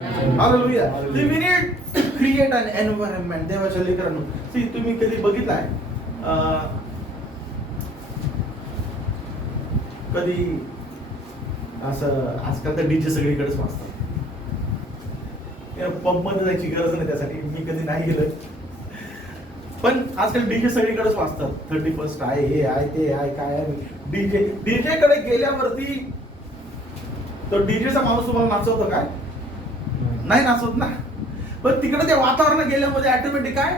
Hallelujah. We need to create an environment. देवाच्या लेकरांनो, C तुम्ही कधी बघितलाय कधी असं आजकाल तर डीजे सगळीकडेच वाजतात. पंप मध्ये जायची गरज नाही त्यासाठी, मी कधी नाही गेलो. पण आजकाल डीजे सगळीकडेच वाजतात. 31 आहे, हे आहे, ते आहे, काय आहे. डीजे कडे गेल्यावरती तो डीजेचा माणूस तुम्हाला नाचवतो काय? नाही नाचवत ना. पण तिकडे त्या वातावरणात गेल्यामध्ये ऑटोमॅटिक काय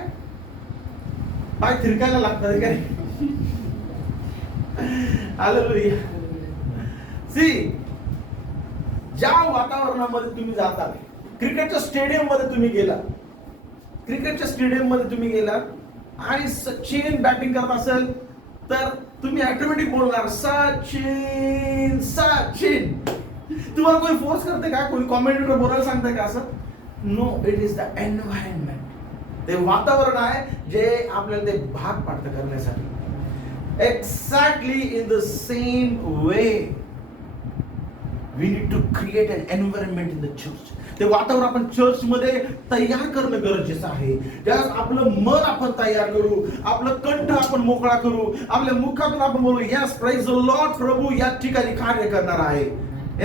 पाय थिरकायला लागतात काय. हालेलुया. सी ज्या वातावरणामध्ये तुम्ही जाता, क्रिकेटच्या स्टेडियम मध्ये तुम्ही गेला, क्रिकेटच्या स्टेडियम मध्ये तुम्ही गेला आणि सचिन बॅटिंग करत असेल तर तुम्ही ऑटोमॅटिक बोलणार सचिन सचिन. तुम्हाला कोणी फोर्स करते का? कोणी कॉमेंटेटर बोलायला सांगताय का असं? No, it is the environment. ते वातावरण आहे जे आपल्याला ते भाग पाडतं करण्यासाठी. Exactly in the same way we need to create an environment in the church. ते वातावरण आपण चर्च मध्ये तयार करणं गरजेचं आहे. ज्यावेळेस आपलं मन आपण तयार करू, आपलं कंठ आपण मोकळा करू, आपल्या मुखातून आपण बोलू यस प्रेज द लॉर्ड, प्रभू या ठिकाणी कार्य करणार आहे.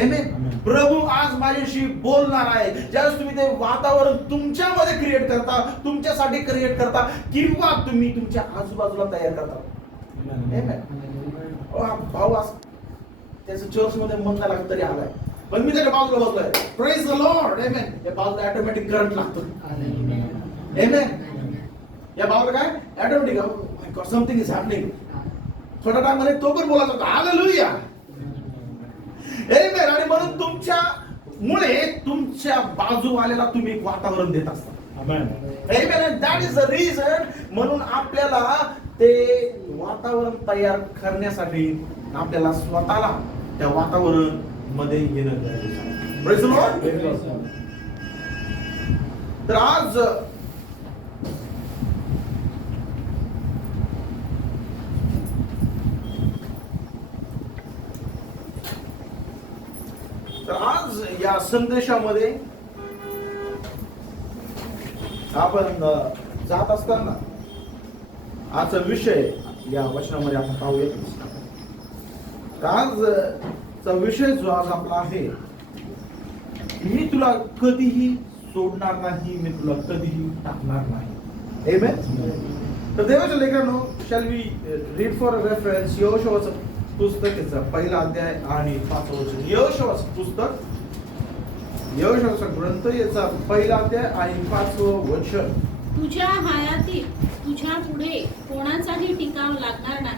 आमेन. प्रभू आज माझ्याशी बोलणार आहे. ज्यावेळेस तुम्ही ते वातावरण तुमच्यामध्ये क्रिएट करता, तुमच्यासाठी क्रिएट करता किंवा तुम्ही तुमच्या आजूबाजूला तयार करता. आमेन. भाऊ आज त्याचं चर्च मध्ये मन नाही लागत तरी आलाय, पण मी त्याच्या बाजूला बसलोय. Praise the Lord. आमेन. या बाजूला ऑटोमॅटिक करंट लागतो. आमेन. या बाजूला काय ऑटोमॅटिक समथिंग इज हॅपनिंग. थोड्या टाइम मध्ये तो पण बोलायचा होता हालेलुया. आमेन. आणि म्हणून तुमच्या मुळे तुमच्या बाजूवाल्याला तुम्ही एक वातावरण देत असता. Amen. Amen. That is the reason. म्हणून आपल्याला ते वातावरण तयार करण्यासाठी आपल्याला स्वतःला त्या वातावरण मध्ये येणं गरजेचं आहे. Praise the Lord. तर आज या संदेशामध्ये आपण जात असताना आजचा विषय या वचनामध्ये आपण पाहूया. आजचा विषय जो आज आपला आहे, मी तुला कधीही सोडणार नाही, मी तुला कधीही टाकणार नाही. आमेन. तर देवाच्या लेकरांनो, shall we read for reference यहोशूआचं पुस्तकाचा पहिला अध्याय आणि 5वं वचन. यहोशूआचं पुस्तक, यहोशूआचा ग्रंथ याचा पहिला अध्याय आणि 5वं वचन. तुझ्या हयातीत तुझ्या पुढे कोणाचाही टिकाव लागणार नाही.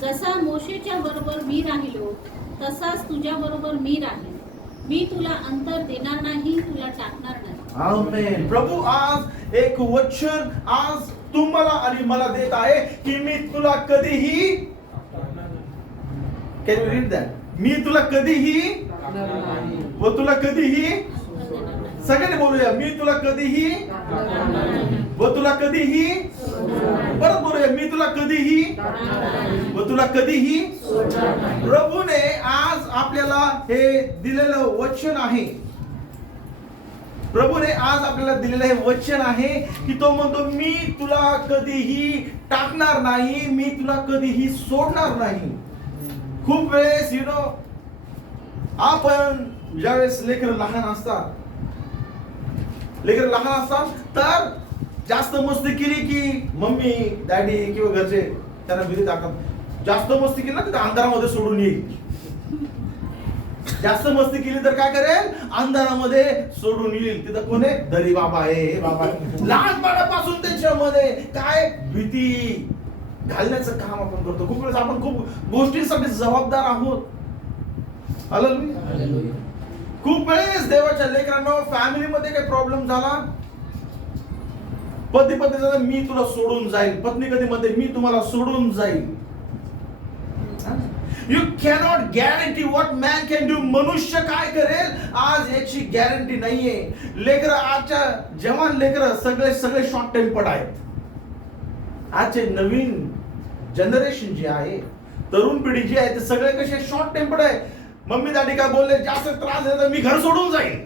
जसा मोशेच्या बरोबर मी राहिलो तसाच तुझ्या बरोबर मी राहील. मी तुला अंतर देणार नाही, तुला टाकणार नाही. आमेन. प्रभू आज एक वचन आज तुम्हाला आणि मला देत आहे की मी तुला कधीही, कॅन यू रीड दॅट? मी तुला कधीही व तुला कधीही, सगळ्यांनी बोलूया, मी तुला कधीही व तुला कधीही, परत बोलूया, मी तुला कधीही व तुला कधीही. प्रभूने आज आपल्याला हे दिलेलं वचन आहे. प्रभूने आज आपल्याला दिलेलं हे वचन आहे की तो म्हणतो मी तुला कधीही टाकणार नाही, मी तुला कधीही सोडणार नाही. खूप वेळेस आपण ज्यावेळेस लेकरं लहान असतात, तर जास्त मस्ती केली की मम्मी डॅडी किंवा घरचे त्यांना भीती दाखवतात. जास्त मस्ती केली ना तर अंधारामध्ये सोडून येईल. जास्त मस्ती केली तर काय करेल? अंधारामध्ये सोडून येईल. तिथं कोण आहे? दरी बाबा आहे, हे बाबा. लहानपणापासून त्याच्यामध्ये काय भीती घालण्याचं काम आपण करतो. खूप वेळेस आपण खूप गोष्टींसाठी जबाबदार आहोत. हालेलुया. खूप वेळेस देवाच्या लेकरांनो, फॅमिलीमध्ये काही प्रॉब्लेम झाला, पती म्हणते मी तुला सोडून जाईल, पत्नी कधी म्हणते मी तुम्हाला सोडून जाईल. You cannot guarantee what man can do. मनुष्य काय करेल आज याची गॅरंटी नाहीये. लेकर आजच्या जवान लेकर सगळे शॉर्ट टेम्पर्ड आहेत. आजचे नवीन जनरेशन जे आहे, तरुण पिढी जी आहे, ते सगळे कसे शॉर्ट टेम्पर्ड आहे. मम्मी दादी काय बोलले, जास्त त्रास झाला तर मी घर सोडून जाईल.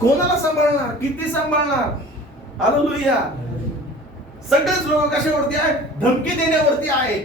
कोणाला सांभाळणार, किती सांभाळणार? हालेलुया. सगळेच लोक कशावरती आहे? धमकी देण्यावरती आहे.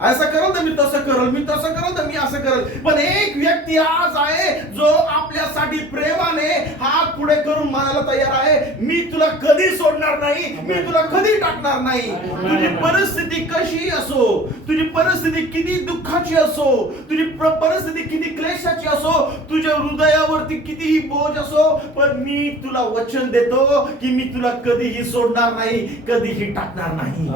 असं करल तर मी तसं करल, मी तसं करल तर मी असं करल. पण एक व्यक्ती आज आहे जो आपल्यासाठी प्रेमाने हात पुढे करून म्हणायला तयार आहे, मी तुला कधी सोडणार नाही, मी तुला कधी टाकणार नाही. तुझी परिस्थिती कशी असो, तुझी परिस्थिती किती दुःखाची असो, तुझी परिस्थिती किती क्लेशाची असो, तुझ्या हृदयावरती कितीही बोज असो, पण मी तुला वचन देतो की मी तुला कधीही सोडणार नाही, कधीही टाकणार नाही.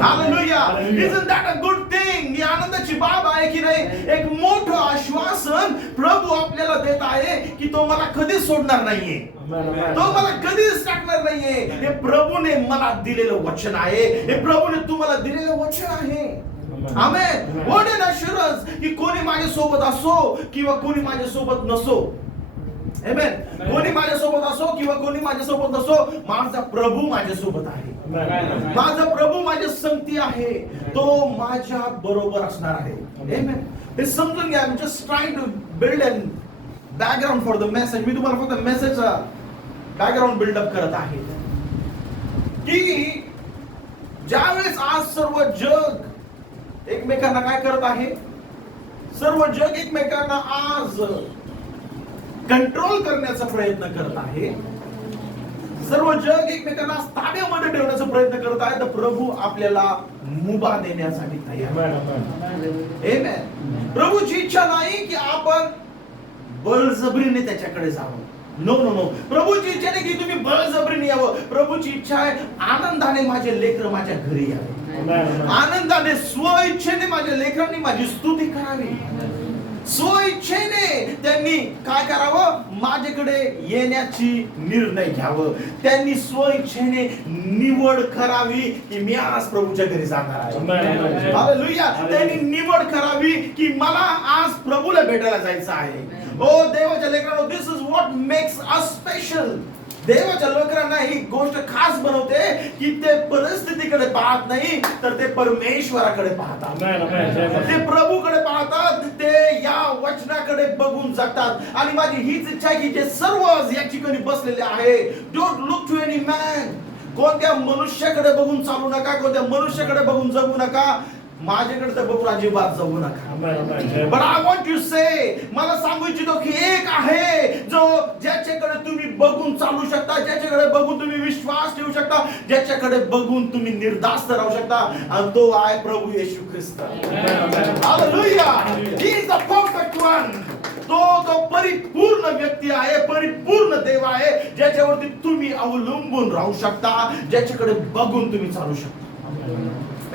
Hallelujah. Isn't that a good thing? ही आनंदाची बाब आहे की नाही? एक मोठं आश्वासन प्रभू आपल्याला देत आहे की तो मला कधीच सोडणार नाहीये, तो मला कधीच टाकणार नाहीये. हे प्रभूने मला दिलेलं वचन आहे, हे प्रभूने तुम्हाला दिलेलं वचन आहे. आमेन. व्हॉट एन अश्युरन्स की कोणी माझ्या सोबत असो किंवा कोणी माझ्या सोबत नसो. आमेन. कोणी माझ्या सोबत असो किंवा कोणी माझ्या सोबत नसो, माझा प्रभू माझ्या सोबत आहे, माझा प्रभू माझ्या संगती आहे, तो माझ्या बरोबर असणार आहे. आमेन. हे समजून घ्या. I'm just trying to build a background for the message. मी तुम्हाला फक्त मेसेजचा बॅकग्राऊंड बिल्डअप करत आहे की ज्यावेळेस आज सर्व जग एकमेकांना काय करत आहे, सर्व जग एकमेकांना आज कंट्रोल करण्याचा प्रयत्न करत आहे, सर्व जग एकमेकांना ताब्यामध्ये ठेवण्याचा प्रयत्न करत आहे, तर प्रभू आपल्याला मुभा देण्यासाठी तयार आहे. आमेन. प्रभूची इच्छा नाही की आपण बळजबरीने त्याच्याकडे जावं. No no no. प्रभूची इच्छा नाही की तुम्ही बळजबरीने यावं. प्रभूची इच्छा आहे आनंदाने माझे लेकर माझ्या घरी यावे, आनंदाने स्वइच्छेने माझ्या लेकरांनी माझी स्तुती करावी, स्वइच्छेने त्यांनी काय करावं, माझ्याकडे येण्याची निर्णय घ्यावं, त्यांनी स्वइच्छेने निवड करावी की मी आज प्रभूच्या घरी जाणार आहे. हालेलुया. त्यांनी निवड करावी की मला आज प्रभूला भेटायला जायचं आहे. ओ देवाच्या लेकरांनो, this is what makes us special. देवाच्या लेकरांना ही गोष्ट खास बनवते की ते परिस्थितीकडे पाहत नाही, तर ते परमेश्वराकडे पाहतात, ते प्रभूकडे पाहतात, ते या वचनाकडे बघून जगतात. आणि माझी हीच इच्छा आहे की जे सर्व या ठिकाणी बसलेले आहे, don't look to any man. कोणत्या मनुष्याकडे बघून चालू नका, कोणत्या मनुष्याकडे बघून जगू नका, माझ्याकडे तर बघून अजिबात जाऊ नका. बट आय वॉन्ट यू से, मला सांगू इच्छितो की एक आहे जो ज्याच्याकडे तुम्ही बघून चालू शकता, ज्याच्याकडे बघून तुम्ही विश्वास ठेवू शकता, ज्याच्याकडे बघून तुम्ही निर्धास्त राहू शकता, आणि तो आहे प्रभू Yeshu Khrist. Hallelujah. He is the perfect one. तो परिपूर्ण व्यक्ती आहे, परिपूर्ण देव आहे, ज्याच्यावरती तुम्ही अवलंबून राहू शकता, ज्याच्याकडे बघून तुम्ही चालू शकता.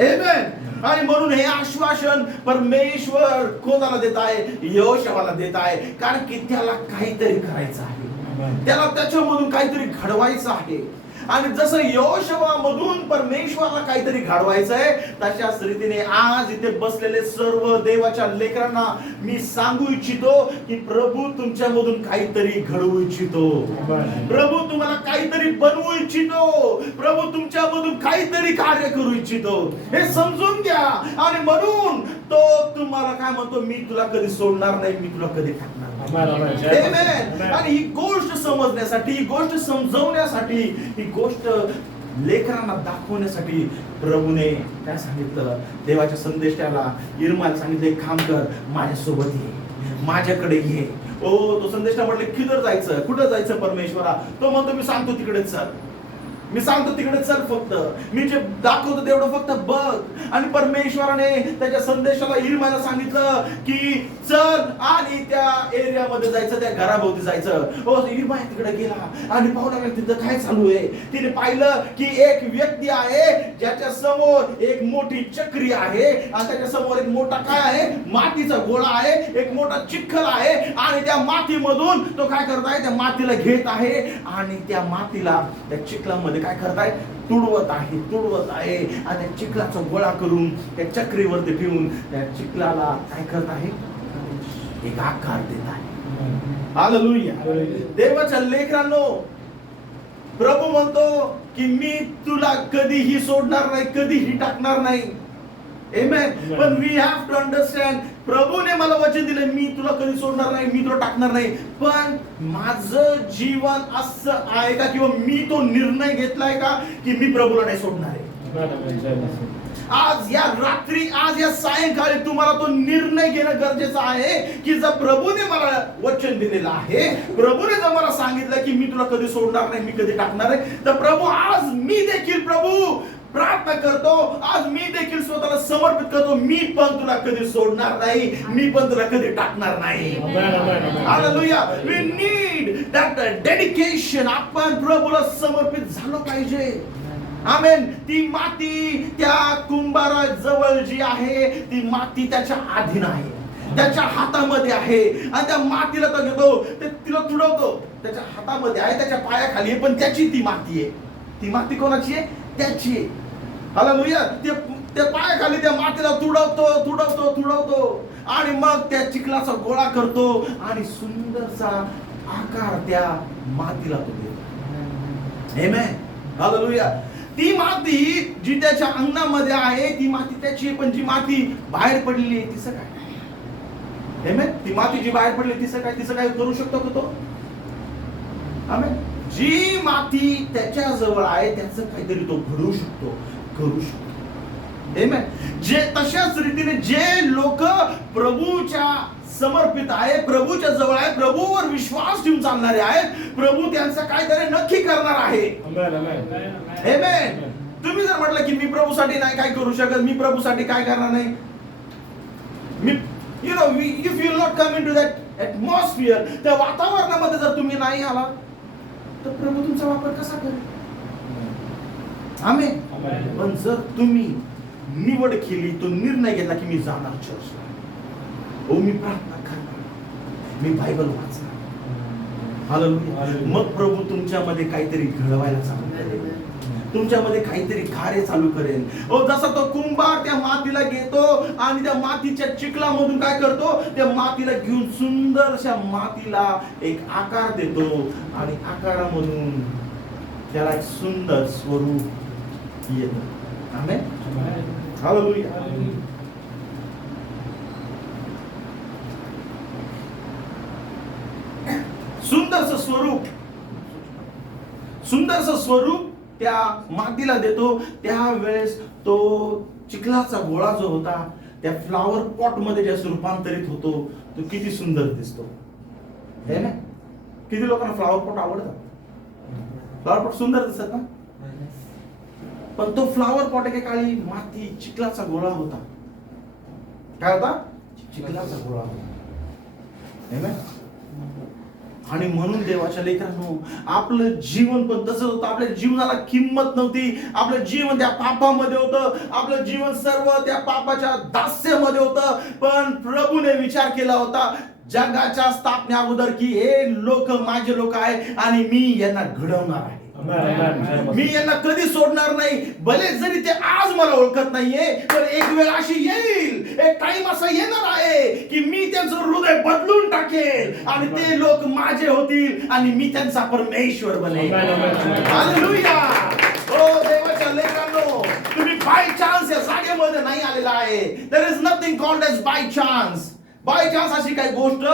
आमेन. आणि म्हणून हे आश्वासन परमेश्वर कोणाला देत आहे? यहोशूआला देत आहे. कारण की त्याला काहीतरी करायचं आहे, त्याला त्याच्यामधून काहीतरी घडवायचं आहे. आणि जसं यहोशूआमधून परमेश्वराला काहीतरी घडवायचं आहे, तशाच रीतीने आज इथे बसलेले सर्व देवाच्या लेकरांना मी सांगू इच्छितो की प्रभू तुमच्यामधून काहीतरी घडवू इच्छितो, प्रभू तुम्हाला काहीतरी बनवू इच्छितो, प्रभू तुमच्यामधून काहीतरी कार्य करू इच्छितो. हे समजून घ्या. आणि म्हणून तो तुम्हाला काय म्हणतो, मी तुला कधी सोडणार नाही, मी तुला कधी टाकणार नाही. आणि ही गोष्ट समजण्यासाठी, ही गोष्ट समजवण्यासाठी, ही गोष्ट लेकरांना दाखवण्यासाठी प्रभूने काय सांगितलं, देवाच्या संदेशाला इर्माला सांगितलं, एक काम कर, माझ्यासोबत ये, माझ्याकडे ये. ओ तो संदेशा म्हटले किधर जायचं, कुठं जायचं परमेश्वरा? तो म्हणतो मी सांगतो तिकडे चल, मी सांगतो तिकडे चल, फक्त मी जे दाखवतो तेवढं फक्त बघ. आणि परमेश्वराने त्याच्या संदेशाला इर्माला सांगितलं की चल आणि त्या एरियामध्ये जायचं, त्या घराभोवती जायचं. हो इर्मा तिकडे गेला आणि पाहुणा तिथं काय चालू आहे. तिने पाहिलं की एक व्यक्ती आहे ज्याच्या समोर एक मोठी चक्री आहे, आणि त्याच्या समोर एक मोठा काय आहे, मातीचा गोळा आहे, एक मोठा चिखल आहे. आणि त्या मातीमधून तो काय करत आहे, त्या मातीला घेत आहे आणि त्या मातीला त्या चिखलामध्ये काय करताय, तुडवत आहे आणि त्या चिखलाचा गोळा करून त्या चक्रीवरती ठेवून त्या चिखलाला काय करत आहे, एक आकार देत आहे. हालेलुया. देवाच्या लेकरांनो, प्रभू म्हणतो की मी तुला कधीही सोडणार नाही, कधीही टाकणार नाही. Amen. But we have to understand प्रभूने मला वचन दिले, मी तुला कधी सोडणार नाही, मी तुला टाकणार नाही. पण माझं जीवन असं आहे का, किंवा मी तो निर्णय घेतलाय का की मी प्रभूला नाही सोडणार आहे? आज या रात्री, आज या सायंकाळी तुम्हाला तो निर्णय घेणं गरजेचं आहे की जर प्रभूने मला वचन दिलेलं आहे, प्रभूने जर मला सांगितलं की मी तुला कधी सोडणार नाही, मी कधी टाकणार नाही, तर प्रभू आज मी देखील प्रभू प्रार्थना करतो, आज मी देखील स्वतःला समर्पित करतो, मी पण तुला कधी सोडणार नाही, मी पण तुला कधी टाकणार नाही. Hallelujah. We need that dedication. आपण प्रभूला समर्पित झालं पाहिजे. आमेन. ती माती त्या कुंभारा जवळ जी आहे, ती माती त्याच्या अधीन आहे, त्याच्या हातामध्ये आहे. आणि त्या मातीला तो घेतो, ते तिला तुडवतो, त्याच्या हातामध्ये आहे, त्याच्या पायाखाली आहे, पण त्याची ती माती आहे. ती माती कोणाची आहे? त्याची आहे. हालेलुया. त्या पायाखाली त्या मातीला तुडवतो आणि मग त्या चिखलाचा गोळा करतो आणि सुंदरसा आकार त्या मातीला तो देतो. आमेन. हालेलुया. ती माती जी त्याच्या अंगणामध्ये आहे, ती माती त्याची, पण जी माती बाहेर पडलेली आहे तिचं काय? आमेन. ती माती जी बाहेर पडली तिचं काय करू शकतो का तो? आमेन. जी माती त्याच्या जवळ आहे त्याचं काहीतरी तो घडवू शकतो, करू शकतो. आमेन. जे तशाच रीतीने जे लोक प्रभूच्या समर्पित आहे, प्रभूच्या जवळ आहे, प्रभूवर विश्वास ठेवून चालणारे आहेत, प्रभू त्यांचं काहीतरी नक्की करणार आहे. आमेन. तुम्ही जर म्हटलं की मी प्रभूसाठी नाही काय करू शकत, मी प्रभूसाठी काय करणार नाही, मी if you will not come into that atmosphere, त्या वातावरणामध्ये जर तुम्ही नाही आला तर प्रभू तुमचा वापर कसा करेल? आमेन. पण जर तुम्ही निवड केली, तो निर्णय घेतला की मी जाणार चर्चला, मी प्रार्थना करणार, मी बायबल वाचणार, हालेलुया, मग प्रभू तुमच्यामध्ये काहीतरी घडवायला चालू करेल, तुमच्यामध्ये काहीतरी कार्य चालू करेल. जसा तो कुंभार त्या मातीला घेतो आणि त्या मातीच्या चिखलामधून काय करतो, त्या मातीला घेऊन सुंदरशा मातीला एक आकार देतो आणि आकारामधून त्याला एक सुंदर स्वरूप येतं. आमेन. हालेलुया. सुंदरसं स्वरूप त्या मातीला देतो. त्यावेळेस तो चिखलाचा गोळा जो होता त्या फ्लावर पॉट मध्ये ज्यास रूपांतरित होतो, तो किती सुंदर दिसतो. है ना? किती लोकांना फ्लावर पॉट आवडतात? फ्लावर पॉट सुंदर दिसतात ना? पण तो फ्लावर पॉट एकेकाळी माती चिखलाचा गोळा होता. काय होता? चिखलाचा गोळा होता. है ना? आणि म्हणून देवाच्या लेकरांनो, आपलं जीवन पण तसंच होतं. आपल्या जीवनाला किंमत नव्हती. आपलं जीवन त्या पापामध्ये होतं. आपलं जीवन सर्व त्या पापाच्या दास्यामध्ये होतं. पण प्रभूने विचार केला होता जगाच्या स्थापने अगोदर की हे लोक माझे लोक आहे आणि मी यांना घडवणार आहे. मी यांना कधी सोडणार नाही. भले जरी ते आज मला ओळखत नाहीये, पण एक वेळ अशी येईल, एक टाइम असा येणार आहे की मी त्यांचं हृदय बदलून टाकेल आणि ते लोक माझे होतील आणि मी त्यांचा परमेश्वर बनेल. हालेलुया. ओ देवाच्या लेकरांनो, तुम्ही बाय चान्स या जागेमध्ये नाही आलेला आहे. There is nothing called as by chance. By chance अशी काही गोष्ट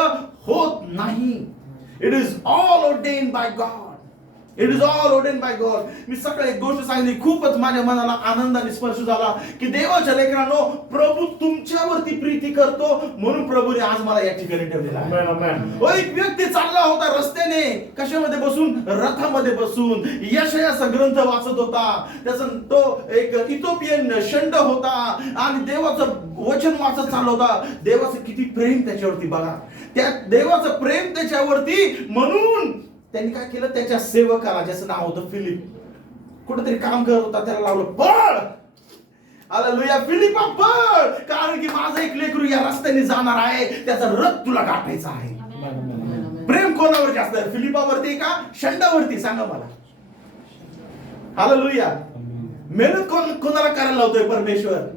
होत नाही. It is all ordained by God. It is all ordained by God. मी सकाळी एक गोष्ट सांगितली, खूपच माझ्या मनाला आनंदाने स्पर्श झाला की देवाच्या लेकरांनो, प्रभू तुमच्यावरती प्रीती करतो म्हणून प्रभूने आज मला या ठिकाणी ठेवलेला आहे. एक व्यक्ती चालला होता रस्त्याने, कशामध्ये बसून? रथामध्ये बसून यशायाचा ग्रंथ वाचत होता. त्याचा तो एक इथिओपियन शंड होता आणि देवाचं वचन वाचत चालला होता. देवाचं किती प्रेम त्याच्यावरती बघा. त्या देवाचं प्रेम त्याच्यावरती, म्हणून त्यांनी काय केलं, त्याच्या सेवकाला, ज्याचं नाव होतं फिलिप, कुठेतरी काम करत होता, त्याला लावलं, पळ. हालेलुया. फिलिपा पळ, कारण की माझं एक लेकरू या रस्त्याने जाणार आहे, त्याचा रथ तुला गाठायचा आहे. प्रेम कोणावर जास्त आहे, फिलिपावरती का शंडावरती? सांगा मला. हालेलुया. मेहनत कोणाला करायला लावतोय? परमेश्वर.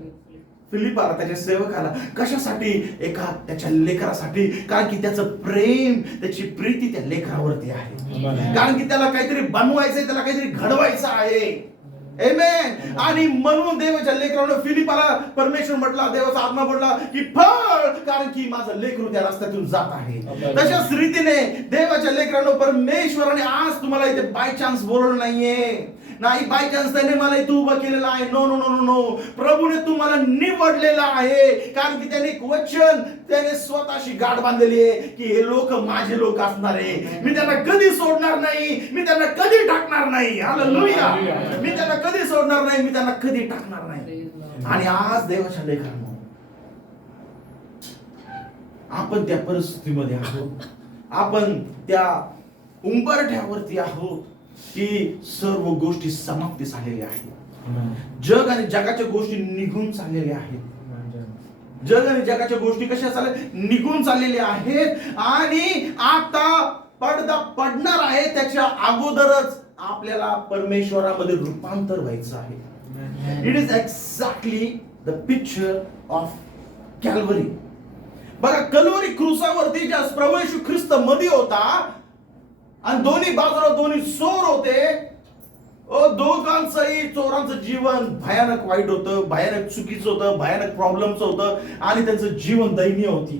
फिलिपाला, त्याच्या सेवकाला. कशासाठी? एका त्याच्या लेकरासाठी. कारण की त्याचं प्रेम, त्याची प्रीती त्या लेकरावरती आहे. कारण की त्याला काहीतरी बनवायचंय, त्याला काहीतरी घडवायचं आहे. आमेन. आणि म्हणून देवाच्या लेकरांना फिलिपाला परमेश्वर म्हटला, देवाचा आत्मा म्हटला की फळ वळ, कारण की माझं लेकरू त्या रस्त्यातून जात आहे. तशाच रीतीने देवाच्या लेकरांनो, परमेश्वराने आज तुम्हाला इथे बाय चान्स बोलवलं नाहीये. नाही बाय चान्स त्याने मला इथे उभं केलेलं आहे. No no no no no. प्रभूने तुम्हाला निवडलेलं आहे, कारण की त्याने एक वचन, त्याने स्वतःशी गाठ बांधलेली आहे की हे लोक माझे लोक असणार आहे. मी त्यांना कधी सोडणार नाही, मी त्यांना कधी टाकणार नाही. हालेलुया. मी त्यांना कधी सोडणार नाही, मी त्यांना कधी टाकणार नाही. आणि आज देवाच्या लेकरांनो, आपण त्या परिस्थितीमध्ये आहोत, आपण त्या उंबरठ्यावरती आहोत की सर्व गोष्टी समाप्तीस आलेल्या आहेत. जग आणि जगाच्या गोष्टी निघून चाललेल्या आहेत. जग आणि जगाच्या गोष्टी कशा चालल्या, निघून चाललेल्या आहेत. आणि आता पडदा पडणार आहे, त्याच्या अगोदरच आपल्याला परमेश्वरामध्ये रूपांतर व्हायचं आहे. It is exactly the picture of Calvary. बघा, कल्वरी क्रूसावरती ज्या प्रभू येशू ख्रिस्त मध्ये होता आणि दोन्ही बाजूला दोन्ही चोर होते. दोघांचंही, चोरांचं जीवन भयानक वाईट होतं, भयानक चुकीचं होतं, भयानक प्रॉब्लेमचं होतं आणि त्यांचं जीवन दयनीय होती.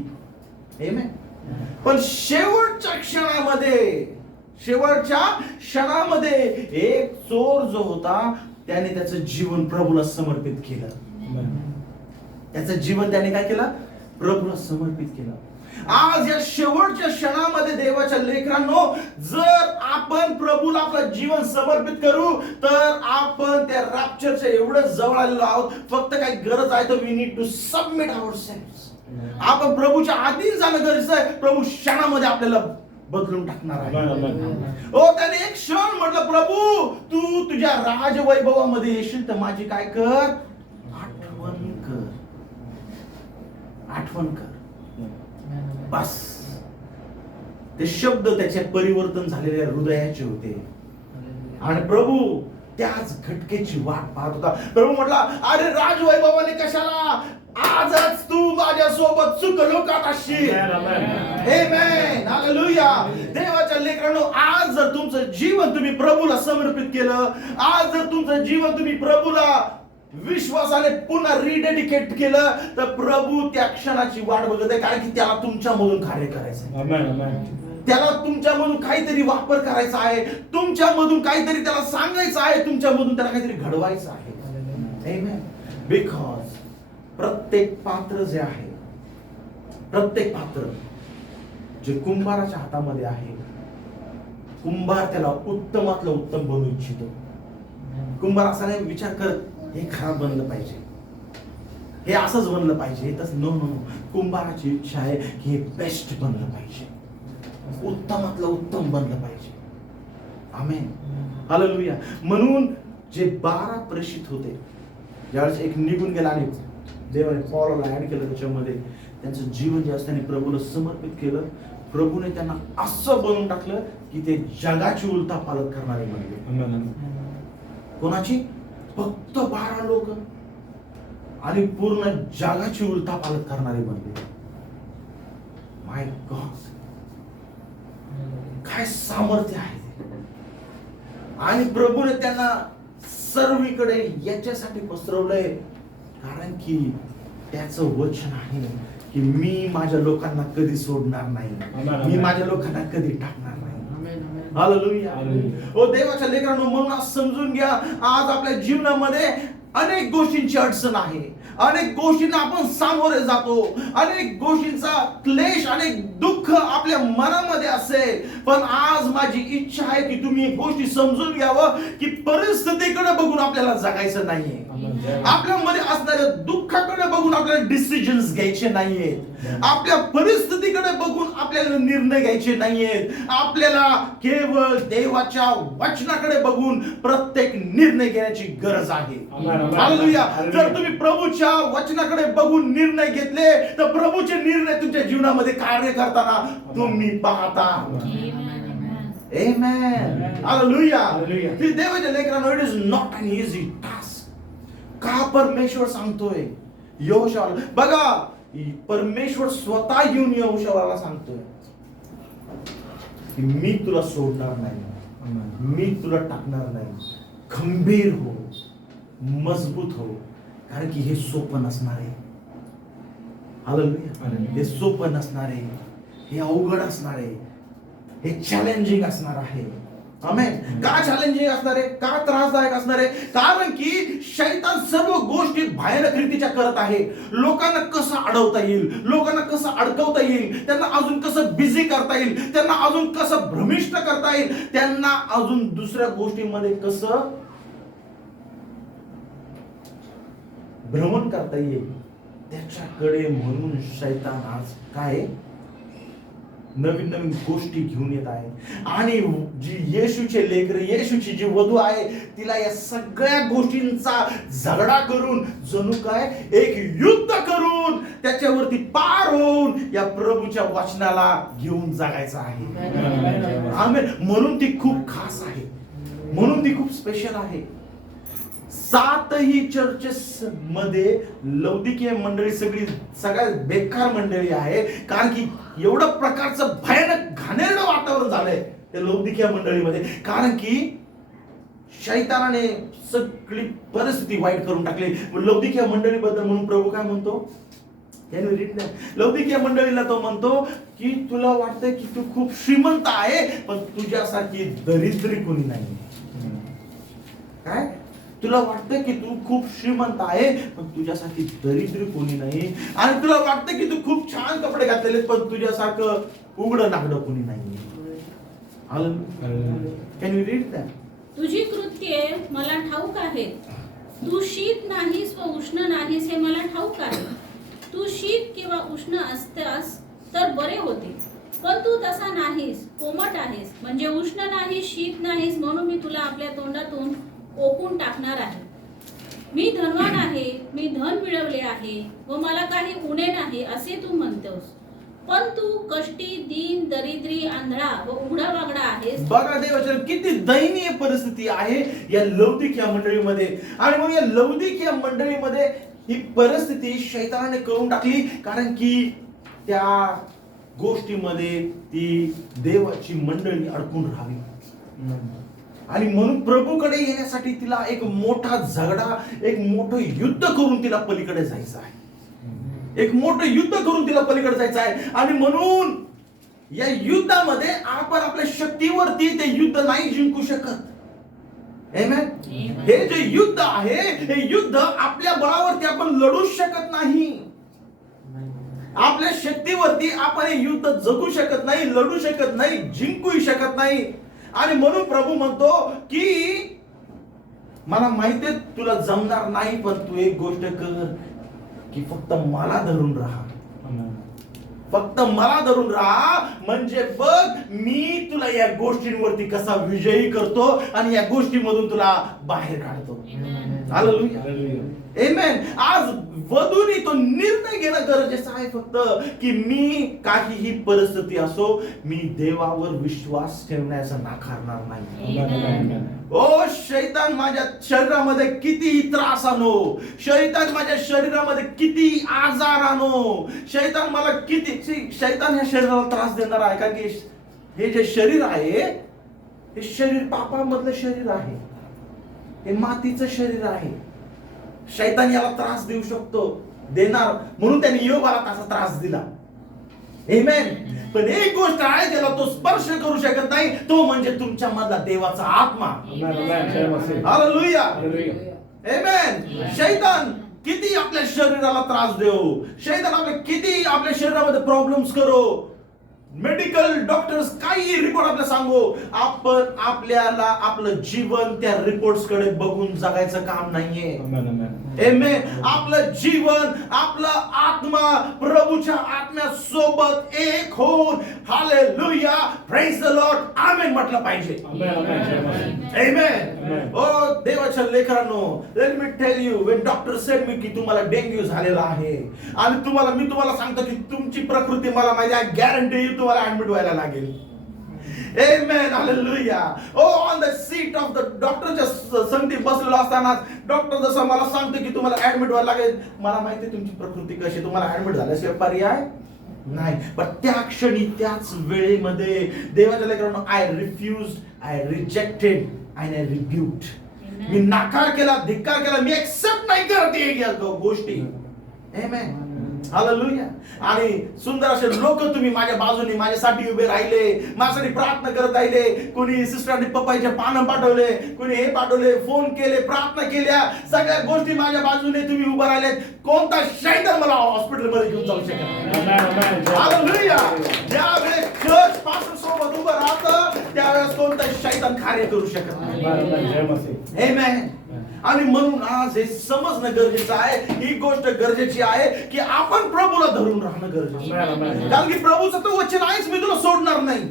पण शेवटच्या क्षणामध्ये एक चोर जो होता त्याने त्याचं जीवन प्रभूला समर्पित केलं. त्याचं जीवन त्याने काय केलं, प्रभूला समर्पित केलं. आज या शेवटच्या क्षणामध्ये देवाच्या लेकरांनो, जर आपण प्रभूला आपलं जीवन समर्पित करू तर आपण त्या रॅप्चरच्या एवढं जवळ आलेलो आहोत. फक्त काही गरज आहे तर वी नीड टू सबमिट आवरसेल्व्हज. आपण प्रभूच्या आधीन जाणं गरजेचं आहे. प्रभू क्षणामध्ये आपल्याला बदलून टाकणार आहे. त्याने एक क्षण म्हटलं, प्रभू तू तुझ्या राजवैभवामध्ये येशील तर माझी काय कर, आठवण कर. बस. ते शब्द त्याच्या परिवर्तन झालेल्या हृदयाचे होते आणि प्रभू त्याच घटकेची वाट पाहत होता. प्रभू म्हटला, अरे राजवैभवाने कशाला, आजच तू माझ्या सोबत सुख लोकात असशील. आमेन. हालेलुया. देवाच्या लेकरांनो, आज जर तुमचं जीवन तुम्ही प्रभूला समर्पित केलं, आज जर तुमचं जीवन तुम्ही प्रभूला विश्वासाने पुन्हा रिडेडिकेट केलं, तर प्रभू त्या क्षणाची वाट बघत आहे, कारण की त्याला तुमच्यामधून कार्य करायचं आहे. त्याला तुमच्यामधून काहीतरी वापर करायचा आहे, तुमच्यामधून काहीतरी त्याला सांगायचं आहे, तुमच्यामधून त्याला काहीतरी घडवायचं आहे. आमेन. बिकॉज प्रत्येक पात्र जे आहे, प्रत्येक पात्र जे कुंभाराच्या हातामध्ये आहे, कुंभार त्याला उत्तमातलं उत्तम बनवू इच्छितो. कुंभार असा नाही विचार करत हे खराब बनलं पाहिजे, हे असंच बनलं पाहिजे. तसं नो नो. कुंभाराची इच्छा आहे की हे बेस्ट बनलं पाहिजे, उत्तमातलं उत्तम बनलं पाहिजे. आमेन. हालेलुया. म्हणून जे 12 प्रेषित होते, ज्यावेळेस एक निघून गेला आणि देवाने पॉलला ऍड केलं त्याच्यामध्ये, त्यांचं जीवन जे असतं प्रभूला समर्पित केलं. प्रभूने त्यांना असं बनवून टाकलं की ते जगाची उलथापालट करणारे बनले. कोणाची? फक्त 12 लोक आणि पूर्ण जगाची उलथापालट करणारे बनले. माय गॉड, काय सामर्थ्य आहे. आणि प्रभूने त्यांना सर्वीकडे याच्यासाठी पसरवलंय, कारण की त्याचं वचन आहे की मी माझ्या लोकांना कधी सोडणार नाही, मी माझ्या लोकांना कधी टाकणार नाही. हालेलुया. देवाच्या लेकरांनो, म्हणून समजून घ्या, आज आपल्या जीवनामध्ये अनेक गोष्टींची अडचण आहे, अनेक गोष्टींना आपण सामोरे जातो, अनेक गोष्टींचा क्लेश, अनेक दुःख आपल्या मनामध्ये असेल. पण आज माझी इच्छा आहे की तुम्ही एक गोष्टी समजून घ्यावं की परिस्थितीकडे बघून आपल्याला जगायचं नाहीये, आपल्यामध्ये असणाऱ्या दुःखाकडे बघून आपल्याला डिसिजन्स घ्यायचे नाहीयेत, आपल्या परिस्थितीकडे बघून आपल्याला निर्णय घ्यायचे नाहीयेत. आपल्याला केवळ देवाच्या वचनाकडे बघून प्रत्येक निर्णय घेण्याची गरज आहे. हालेलुया. जर तुम्ही प्रभूच्या वचनाकडे बघून निर्णय घेतले तर प्रभूचे निर्णय तुमच्या जीवनामध्ये कार्य करताना तुम्ही पाहता. आमेन. हालेलुया. देवाच्या लेकरांनो, it is not an easy task. का परमेश्वर सांगतोय यहोशूआला? बघा, परमेश्वर स्वतः येऊन यहोशूआला सांगतोय की मी तुला सोडणार नाही, मी तुला टाकणार नाही. खंबीर हो, मजबूत हो, कारण की हे सोपं नसणार आहे. हालेलुया. हे सोपं नसणार आहे, हे अवघड असणार आहे, हे चॅलेंजिंग असणार आहे. आमेन. का चॅलेंजिंग असणार आहे, का त्रासदायक असणार आहे? कारण की शैतान सर्व गोष्टी भयानक रीतीच्या करत आहे. लोकांना कसं अडवता येईल, लोकांना कसं अडकवता येईल, त्यांना अजून कसं बिझी करता येईल, त्यांना अजून कसं भ्रमिष्ट करता येईल, त्यांना अजून दुसऱ्या गोष्टींमध्ये कसं भ्रमण करता येईल, त्याच्याकडे म्हणून शैतान आज काय नवीन नवीन गोष्टी घेऊन येत आहे. आणि जी येशूचे लेकरं, येशूची जी वधू आहे, तिला या सगळ्या गोष्टींचा झगडा करून, जणू काय एक युद्ध करून, त्याच्यावरती पार होऊन या प्रभूच्या वचनाला घेऊन जगायचं आहे. आमेन. म्हणून ती खूप खास आहे, म्हणून ती खूप स्पेशल आहे. 7ही चर्चेस मध्ये लौदिकीय मंडळी सगळ्यात बेकार मंडळी आहे. कारण की एवढं प्रकारचं भयानक घाणेरडं वातावरण झालंय त्या लौदिकीय मंडळीमध्ये. कारण की शैतानाने सगळी परिस्थिती वाईट करून टाकली. लौदिकीय मंडळीबद्दल म्हणून प्रभू काय म्हणतो, लौदिकीय मंडळीला तो म्हणतो की तुला वाटतंय की तू खूप श्रीमंत आहे, पण तुझ्यासारखी दरिद्री कोणी नाही. काय तुला वाटतं की तू खूप श्रीमंत आहे, पण तुझ्यासाठी दरिद्र कोणी नाही. आणि तुला वाटतं की तू खूप छान कपडे घातलेले, पण तुझ्यासारखं उघडं नागडं कोणी नाही. Can you read that? तुझी कृत्ये मला ठाऊक आहेत. तू शीत नाहीस व उष्ण नाहीस हे मला ठाऊक आहे. तू शीत किंवा उष्ण असतास तर बरे होते, पण तू तसा नाहीस, कोमट आहेस. म्हणजे उष्ण नाहीस, शीत नाहीस, म्हणून मी तुला आपल्या तोंडातून ओकून टाकणार आहे. मी धनवान आहे, मी धन मिळवले आहे व मला काही उणे नाही असे तू म्हणतोस, पण तू कष्टी, दीन, दरिद्री, आंधळा व उघडा वागडा आहेस. बघा देवाच्या किती दयनीय परिस्थिती आहे या लौदिकीय मंडळीमध्ये. आणि मग या लौदिकीय मंडळीमध्ये ही परिस्थिती शैतानाने करून टाकली, कारण की त्या गोष्टीमध्ये ती देवाची मंडळी अडकून राहावी. आणि म्हणून प्रभूकडे येण्यासाठी तिला एक मोठा झगडा, एक मोठं युद्ध करून तिला पलीकडे जायचं आहे. एक मोठं युद्ध करून तिला पलीकडे जायचं आहे. आणि म्हणून या युद्धामध्ये आपण आपल्या शक्तीवरती ते युद्ध नाही जिंकू शकत. आमेन. हे जे युद्ध आहे, हे युद्ध आपल्या बळावरती आपण लढूच शकत नाही. आपल्या शक्तीवरती आपण हे युद्ध जगू शकत नाही, लढू शकत नाही, जिंकू शकत नाही. आणि म्हणून प्रभू म्हणतो की मला माहितीये तुला जमणार नाही, पण तू एक गोष्ट कर की फक्त मला धरून राहा, फक्त मला धरून राहा. म्हणजे बघ मी तुला या गोष्टींवरती कसा विजयी करतो आणि या गोष्टीमधून तुला बाहेर काढतो. हालेलुया. आमेन. आज वधूनी तो निर्णय घेणं गरजेचं आहे फक्त की मी काहीही परिस्थिती असो, मी देवावर विश्वास ठेवण्याचा नाकारणार नाही. ओ शैतान माझ्या शरीरामध्ये कितीही त्रास आणो, शैतान माझ्या शरीरामध्ये किती आजार आणो, शैतान मला किती, शैतान ह्या शरीराला त्रास देणार आहे. कारण की हे जे शरीर आहे, हे शरीर पापामधलं शरीर आहे, हे मातीचं शरीर आहे. शैतान याला त्रास देऊ शकतो, देणार. म्हणून त्याने योबाला तसा त्रास दिला. आमेन. पण एक गोष्ट आहे ज्याला तो स्पर्श करू शकत नाही, तो म्हणजे तुमच्या मधला देवाचा आत्मा. हालेलुया. आमेन. शैतान किती आपल्या शरीराला त्रास देऊ, शैतान आपल्या किती आपल्या शरीरामध्ये प्रॉब्लेम्स करो, मेडिकल डॉक्टर्स काही रिपोर्ट आपल्याला सांगू, आपण आपल्याला आपलं जीवन त्या रिपोर्ट्स कडे बघून जगायचं काम नाहीये. आमेन. आपलं जीवन, आपला आत्मा प्रभूच्या आत्म्यासोबत एक होऊन hallelujah, praise the Lord, amen म्हटलं पाहिजे. आमेन. ओ देवाच्या लेकरांनो, let me tell you, when doctor said मी की तुम्हाला डेंग्यू झालेला आहे आणि मी तुम्हाला सांगतो की तुमची प्रकृती मला माहिती आहे, गॅरंटी तुम्हाला ऍडमिट व्हायला लागेल. Amen. Hallelujah. Oh, on the seat of the डॉक्टरच्या संगती बसलेलो असताना डॉक्टर जसं मला सांगतो की तुम्हाला ऍडमिट व्हायला लागेल, मला माहिती आहे तुमची प्रकृती कशी, तुम्हाला ऍडमिट झाल्याशिवाय पर्याय नाही. पण त्या क्षणी, त्याच वेळेमध्ये देवाच्या लेकरांनो, I refused, I rejected and I rebuked. मी नाकार केला, धिक्कार केला, मी एक्सेप्ट नाही करत या गोष्टी. Amen. हालेलुया. आणि सुंदर असे लोक तुम्ही माझ्या बाजूने माझ्यासाठी उभे राहिले, माझ्यासाठी प्रार्थना करत राहिले. कोणी सिस्टरने पप्पाईचे पानं पाठवले, कोणी हे पाठवले, फोन केले, प्रार्थना केल्या, सगळ्या गोष्टी माझ्या बाजूने तुम्ही उभे राहिलेत. कोणता शैतान मला हॉस्पिटलमध्ये घेऊन जाऊ शकत नाही. हालेलुया. ज्यावेळेस चर्च पासून सोबत उभं राहतं त्यावेळेस कोणता शैतान कार्य करू शकत नाही. आमेन. आणि म्हणून आज हे समजणं गरजेचं आहे, ही गोष्ट गरजेची आहे की आपण प्रभूला धरून राहणं गरजेचं आहे. कारण की प्रभूचं तर वचन आहेच, मी तुला सोडणार नाही.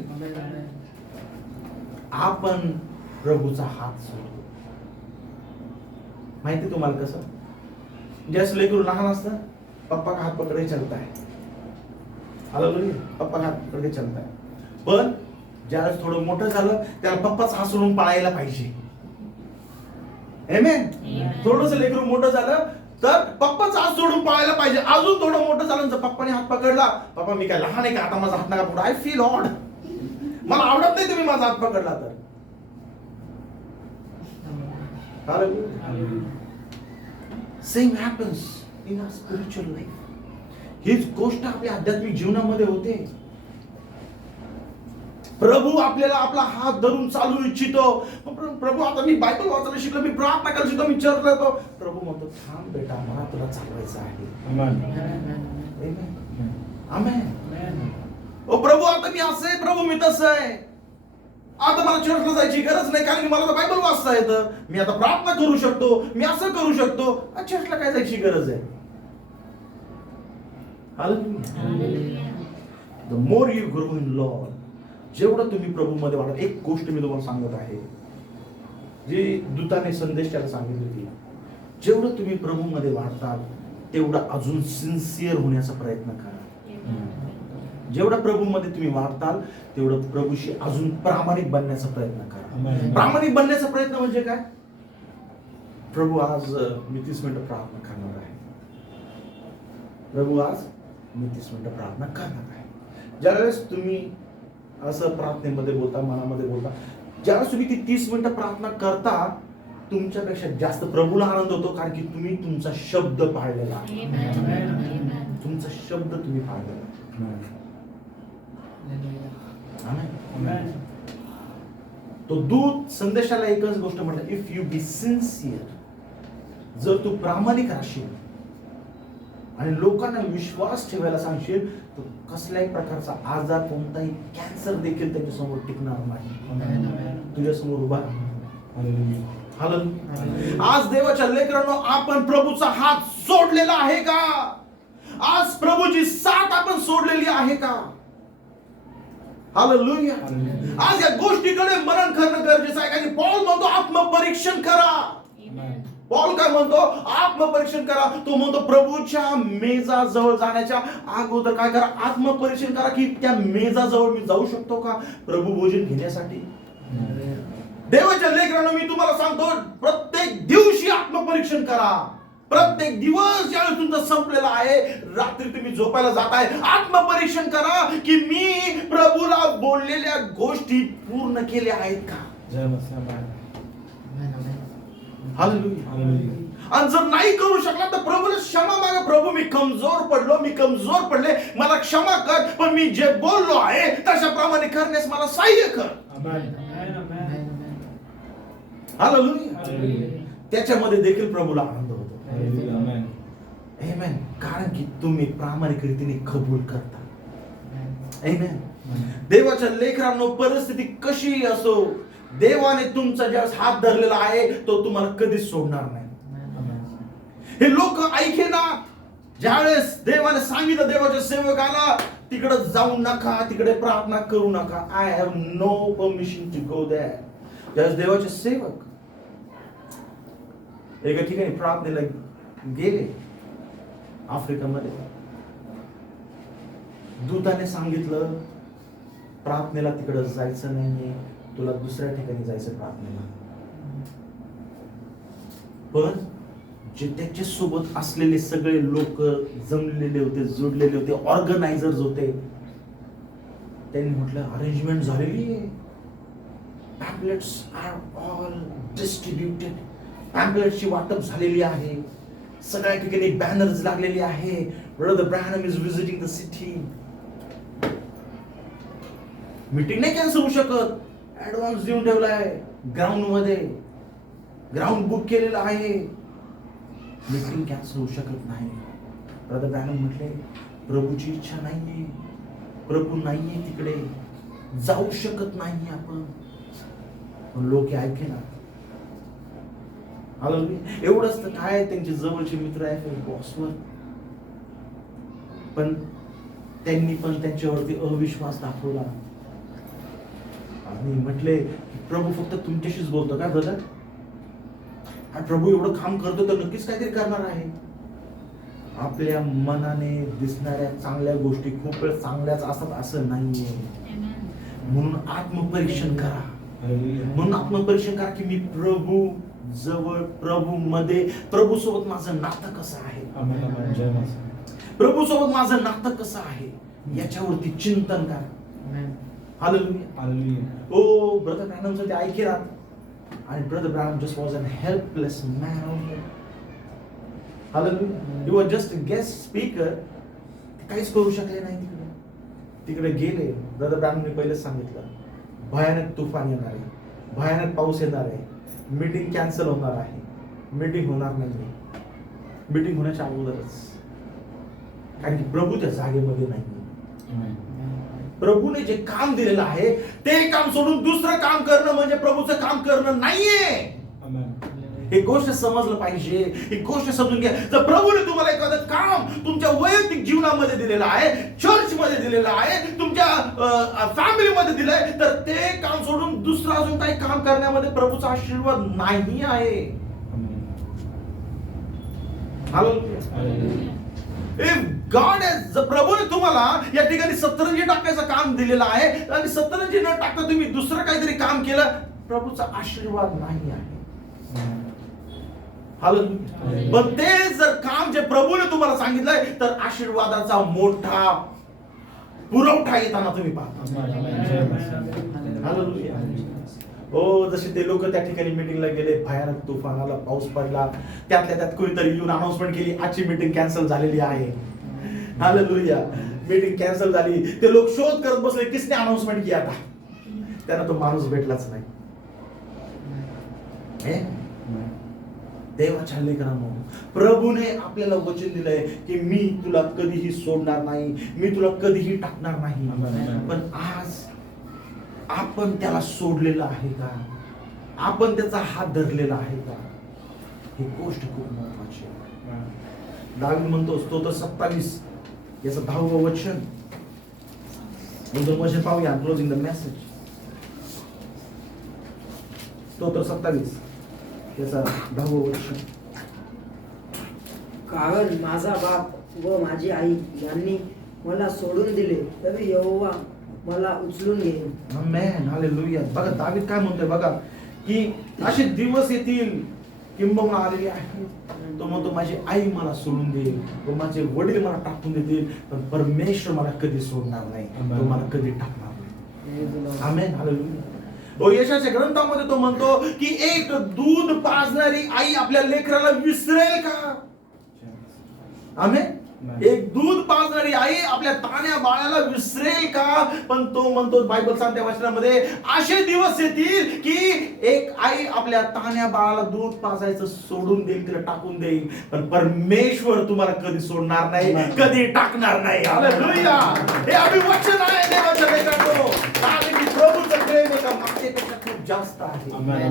आपण प्रभूचा हात सोडतो. माहिती तुम्हाला कसं? जैसे लेकरू लहान असतं, पप्पा का हात पकडे चलता है. हालेलुया. पप्पा का हात पकडे चलता है. पण ज्यावेळेस थोडं मोठं झालं त्याला पप्पाच हात सोडून पळायला पाहिजे. आमेन. थोडंसं लेकरू मोठं झालं तर पप्पाच हात सोडून पळायला पाहिजे. अजून थोडं मोठं झालं तर पप्पाने हात पकडला, पप्पा मी काय लहान आहे का, आता माझा हात नका पकडू, आय फील ऑड, मला आवडत नाही तुम्ही माझा हात पकडला तर. Same happens in our spiritual life. हीच गोष्ट आपल्या आध्यात्मिक जीवनामध्ये होते. प्रभू आपल्याला आपला हात धरून चालू इच्छितो. प्रभू आता मी बायबल वाचायला शिकलो, मी प्रार्थना करायला शिकलो, मी चर्चला येतो. प्रभू म्हणतो थांब बेटा, मला तुला चालवायचं आहे. आमेन. ओ प्रभू आता मी असं आहे, प्रभू मी तसं आहे, आता मला चर्चला जायची गरज नाही कारण की मला तर बायबल वाचता येतं, मी आता प्रार्थना करू शकतो, मी असं करू शकतो, चर्चला काय जायची गरज आहे. The more you grow in Lord, जेवढं तुम्ही प्रभूमध्ये वाढत. एक गोष्ट मी तुम्हाला सांगत आहे, जी दूताने संदेश त्याला सांगितली होती, जेवढं तुम्ही प्रभूमध्ये वाढताल तेवढं अजून सिन्सिअर होण्याचा प्रयत्न करा. जेवढं प्रभूमध्ये तुम्ही वाढताल तेवढं प्रभूशी अजून प्रामाणिक बनण्याचा प्रयत्न करा. प्रामाणिक बनण्याचा प्रयत्न म्हणजे काय? प्रभू आज मी 30 मिनिटं प्रार्थना करणार आहे. प्रभू आज मी 30 मिनिटं प्रार्थना करणार आहे. ज्यावेळेस तुम्ही असं प्रार्थनेमध्ये बोलता, मनामध्ये बोलता, ज्यावेळेस तुम्ही ती 30 मिनिटं प्रार्थना करता तुमच्यापेक्षा जास्त प्रभूला आनंद होतो, कारण की तुम्ही तुमचा शब्द पाळलेला आहे. तुमचा शब्द तुम्ही पाळलेला आहे. तो दूत संदेशाला एकच गोष्ट म्हटलं, इफ यू बी सिन्सिअर, जर तू प्रामाणिक राहशील आणि लोकांना विश्वास ठेवायला सांगशील तर कसल्याही प्रकारचा आजार, कोणताही कॅन्सर देखील त्याच्यासमोर टिकणार नाही. तुझ्यासमोर उभा. आज देवाच्या लेकरांनो, आपण प्रभूचा हात सोडलेला आहे का? आज प्रभूची साथ आपण सोडलेली आहे का? हालेलुया. आज या गोष्टीकडे मनन करणं गरजेचं आहे. कारण पौल म्हणतो आत्मपरीक्षण करा. पौल काय म्हणतो? आत्मपरीक्षण करा. तो म्हणतो प्रभूच्या मेजाजवळ जाण्याच्या अगोदर काय करा? आत्मपरीक्षण करा की त्या मेजाजवळ मी जाऊ शकतो का प्रभू भोजन घेण्यासाठी. देवाच्या लेकरांनो, मी तुम्हाला सांगतो, प्रत्येक दिवशी आत्मपरीक्षण करा. प्रत्येक दिवस ज्यावेळेस तुमचा संपलेला आहे, रात्री तुम्ही झोपायला जाताय, आत्मपरीक्षण करा की मी प्रभूला बोललेल्या गोष्टी पूर्ण केल्या आहेत का. आणि जर नाही करू शकला तर प्रभूला क्षमा मागा. प्रभू मी कमजोर पडले, मला क्षमा कर, पण मी जे बोललो आहे तशाप्रमाणे करण्यास मला सहाय्य कर. हालेलुया. त्याच्यामध्ये देखील प्रभूला आनंद होतो. आमेन. कारण की तुम्ही प्रामाणिक रीतीने कबूल करता. आमेन. देवाच्या लेकरांनो, परिस्थिती कशी असो, देवाने तुमचा ज्यावेळेस हात धरलेला आहे तो तुम्हाला कधीच सोडणार नाही. हे लोक ऐके ना, ज्यावेळेस देवाने सांगितलं देवाच्या सेवकाला तिकडे जाऊ नका, तिकडे प्रार्थना करू नका, I have no permission to go there. ज्यावेळेस देवाचे सेवक एका ठिकाणी प्रार्थनेला गेले आफ्रिकामध्ये, दूताने सांगितलं प्रार्थनेला तिकडे जायचं नाहीये, तुला दुसऱ्या ठिकाणी जायचं प्रार्थनेला. पण जे त्याच्या सोबत असलेले सगळे लोक जमलेले होते, जोडलेले होते, ऑर्गनायझर्स होते, त्यांनी म्हटलं अरेंजमेंट झालेली आहे, पॅम्पलेट्स आर ऑल डिस्ट्रीब्युटेड, पॅम्पलेटची वाटप झालेली आहे, सगळ्या ठिकाणी बॅनर्स लागलेली आहे, Brother Branham is visiting the city. Meeting नाही कॅन्सल होऊ शकत. ऍडव्हान्स देऊन ठेवलाय ग्राउंड मध्ये, ग्राउंड बुक केलेलं आहे. मीटिंग कॅन्सल होऊ शकत नाही. ब्रदर ब्रॅनम म्हटले प्रभूची इच्छा नाहीये, प्रभू नाहीये तिकडे, जाऊ शकत नाही आपण. पण लोक ऐकेना. एवढंच तर काय, त्यांचे जवळचे मित्र आहे बॉसवर, पण त्यांनी पण त्यांच्यावरती अविश्वास दाखवला आणि म्हटले प्रभू फक्त तुमच्याशीच बोलतो काय ब्रदर? प्रभू एवढं काम करतो तर नक्कीच काहीतरी करणार आहे. आपल्या मनाने दिसणाऱ्या चांगल्या गोष्टी खूप वेळ चांगल्याच असतात असं नाहीये. म्हणून आत्मपरीक्षण करा. म्हणून आत्मपरीक्षण करा की मी प्रभू जवळ, प्रभू मध्ये, प्रभू सोबत माझं नातं कसं आहे, प्रभू सोबत माझं नातं कसं आहे याच्यावरती चिंतन करा. हालेलुया. ओ ब्रदर ब्रॅनमचं ते ऐके राहत. आणि brother Branham just was an helpless man. Hallelujah. He was just guest speaker. काहीच करू शकले नाही. तिकडे गेले. ब्रदर ब्रॅनमने पहिलेच सांगितलं भयानक तुफान येणार आहे, भयानक पाऊस येणार आहे, मीटिंग कॅन्सल होणार आहे. मीटिंग होणार नाही. मीटिंग होण्याच्या अगोदरच, कारण की प्रभू त्या जागेमध्ये नाही. प्रभूने जे काम दिलेलं आहे ते काम सोडून दुसरं काम करणं म्हणजे प्रभूचं काम करणं नाहीये. हे गोष्ट समजलं पाहिजे. ही गोष्ट समजून घ्या. जर प्रभूने तुम्हाला एखादं काम तुमच्या वैयक्तिक जीवनामध्ये दिलेलं आहे, चर्च मध्ये दिलेलं आहे, तुमच्या फॅमिलीमध्ये दिलंय, तर ते काम सोडून दुसरं अजून काही काम करण्यामध्ये प्रभूचा आशीर्वाद नाही आहे. If God has, जर प्रभूने तुम्हाला या ठिकाणी सतरंजी टाकायचं काम दिलेलं आहे आणि सतरंजी न टाकता तुम्ही दुसरं काहीतरी काम केलं, प्रभूचा आशीर्वाद नाही आहे. पण ते जर काम जे प्रभूने तुम्हाला सांगितलंय तर आशीर्वादाचा मोठा पुरवठा येताना तुम्ही पाहता. हो, जसे ते लोक त्या ठिकाणी मीटिंगला गेले, भयानक तुफान आला, पाऊस पडला, त्यातल्या त्यात कोणीतरी येऊन अनाउन्समेंट केली आजची मीटिंग कॅन्सल झालेली आहे. हालेलुया. मीटिंग कॅन्सल झाली. ते लोक शोध करत बसले किसने अनाउन्समेंट किया था. त्यांना तो माणूस भेटलाच नाही. देवाच्या लेकरांनो, प्रभूने आपल्याला वचन दिलंय की मी तुला कधीही सोडणार नाही, मी तुला कधीही टाकणार नाही. पण आज आपण त्याला सोडलेलं आहे का? आपण त्याचा हात धरलेला आहे का? ही गोष्ट खूप महत्वाची आहे. दावीद म्हणतो स्तोत्र 27 याचं 10वं वचन, वचन पाहूया. Closing the message. स्तोत्र 27 याचा 10वं वचन. कारण माझा बाप व माझी आई यांनी मला सोडून दिले तरी यहोवा मला उचलून घेईन. आमेन. हालेलुया. बघा दावीद काय म्हणतोय बघा, की असे दिवस येतील किंबहुना आलेले आहेत. तो म्हणतो माझी आई मला सोडून देईल, व माझे वडील मला टाकून देतील, पण परमेश्वर मला कधी सोडणार नाही, तो मला कधी टाकणार नाही. आमेन. हालेलुया. यशाच्या ग्रंथामध्ये तो म्हणतो की एक दूध पाजणारी आई आपल्या लेकराला विसरेल का? आमेन. एक दूध पाजणारी आई आपल्या तान्या बाळाला विसरेल का? पण तो म्हणतो, बायबल सांगते वचनामध्ये, असे दिवस येतील की एक आई आपल्या तान्या बाळाला दूध पाजायचं सोडून देईल, तिला टाकून देईल, पण परमेश्वर तुम्हाला कधी सोडणार नाही, कधी टाकणार नाही. हालेलुया. हे अभिवचन आहे देवाच्या लेकरांनो. कारण की प्रभूचं प्रेम एका मातेपेक्षा खूप जास्त आहे. आमेन.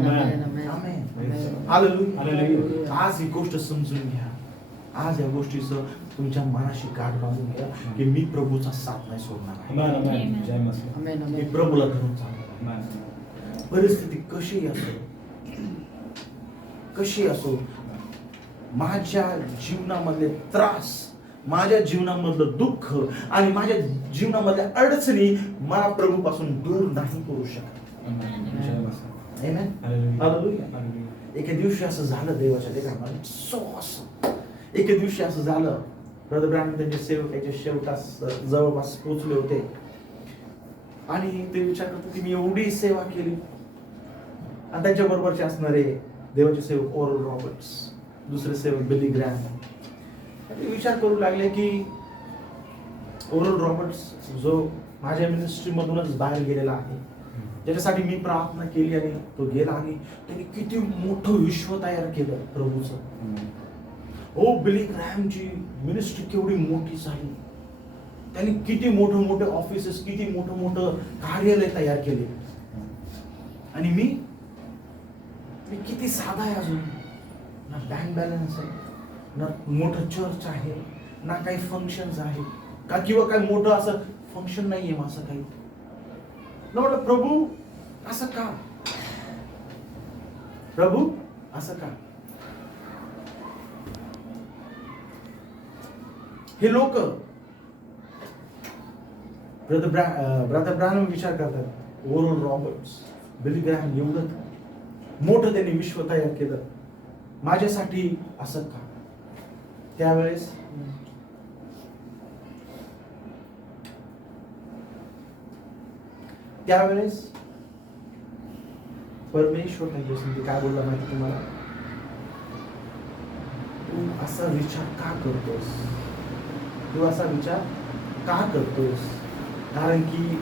हालेलुया. आज ही गोष्ट समजून घ्या. आज या गोष्टीचं तुमच्या मनाशी गाठ बांधून घ्या की मी प्रभूचा साथ नाही सोडणार आहे. मी प्रभूला धरून चालणार. परिस्थिती कशी असो, माझ्या जीवनामधले त्रास, माझ्या जीवनामधलं दुःख आणि माझ्या जीवनामधल्या अडचणी मला प्रभूपासून दूर नाही करू शकत. एके दिवशी असं झालं देवाच्या लेकरांना. एके दिवशी असं झालं, ब्रदर ब्रॅनम त्यांचे सेवकाच्या शेवटास जवळपास पोहोचले होते आणि ते विचार करतात की मी एवढी सेवा केली. आणि त्यांच्या बरोबरचे असणारे देवाचे सेवक ओरल रॉबर्ट्स, दुसरे सेवक बिली ग्रॅम, ते विचार करू लागले की ओरल रॉबर्ट्स जो माझ्या मिनिस्ट्री मधूनच बाहेर गेलेला आहे, ज्याच्यासाठी मी प्रार्थना केली आणि तो गेला आणि त्यांनी किती मोठं विश्व तयार केलं प्रभूचं. ओ बिली ग्रॅहमची मिनिस्ट्री केवढी मोठी झाली, त्यांनी किती मोठे ऑफिसेस, किती मोठं कार्यालय तयार केले. आणि मी किती साधा आहे अजून, ना बँक बॅलन्स आहे, ना मोठं चर्च आहे, ना काही फंक्शन्स आहे का, किंवा काही मोठं असं फंक्शन नाहीये माझं काही. म्हटलं प्रभू असं का, प्रभू असं का. हे लोक ब्रदर ब्रॅनम विचार करतात, ओरल रॉबर्ट्स, बिली ग्रॅहम एवढं मोठं त्यांनी विश्व तयार केलं, माझ्यासाठी असं का. त्यावेळेस परमेश्वर त्यांच्यासाठी काय बोलला माहिती तुम्हाला, तू असा विचार का करतोस, तू असा विचार का करतोस. कारण की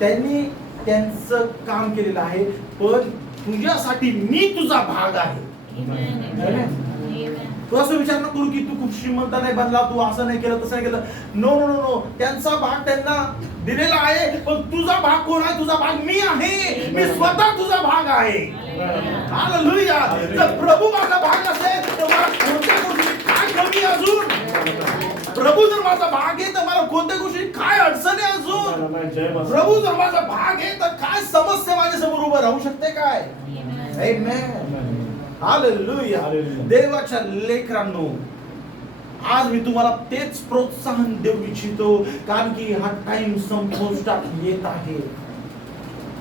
त्यांनी त्यांचं काम केलेलं आहे, पण तुझ्यासाठी मी तुझा भाग आहे. तू असं विचार नको करू की तू खूप श्रीमंत नाही बनला, तू असं नाही केलं, तसं नाही केलं. नो नो नो नो, त्यांचा भाग त्यांना दिलेला आहे, पण तुझा भाग कोण आहे, तुझा भाग मी आहे, मी स्वतः तुझा भाग आहे. हालेलुया. जर प्रभू माझा भाग असेल तर मला कोणत्या गोष्टी काय कमी अजून, प्रभू जर माझा भाग आहे तर मला कोणत्या गोष्टी काय अडचणी अजून, प्रभू जर माझा भाग आहे तर काय समस्या माझ्या समोर उभं राहू शकते काय. आमेन. हालेलुया. देवाच्या लेकरांनो, आज मी तुम्हाला तेच प्रोत्साहन देऊ इच्छितो, कारण की हा टाइम संपुष्टात येत आहे.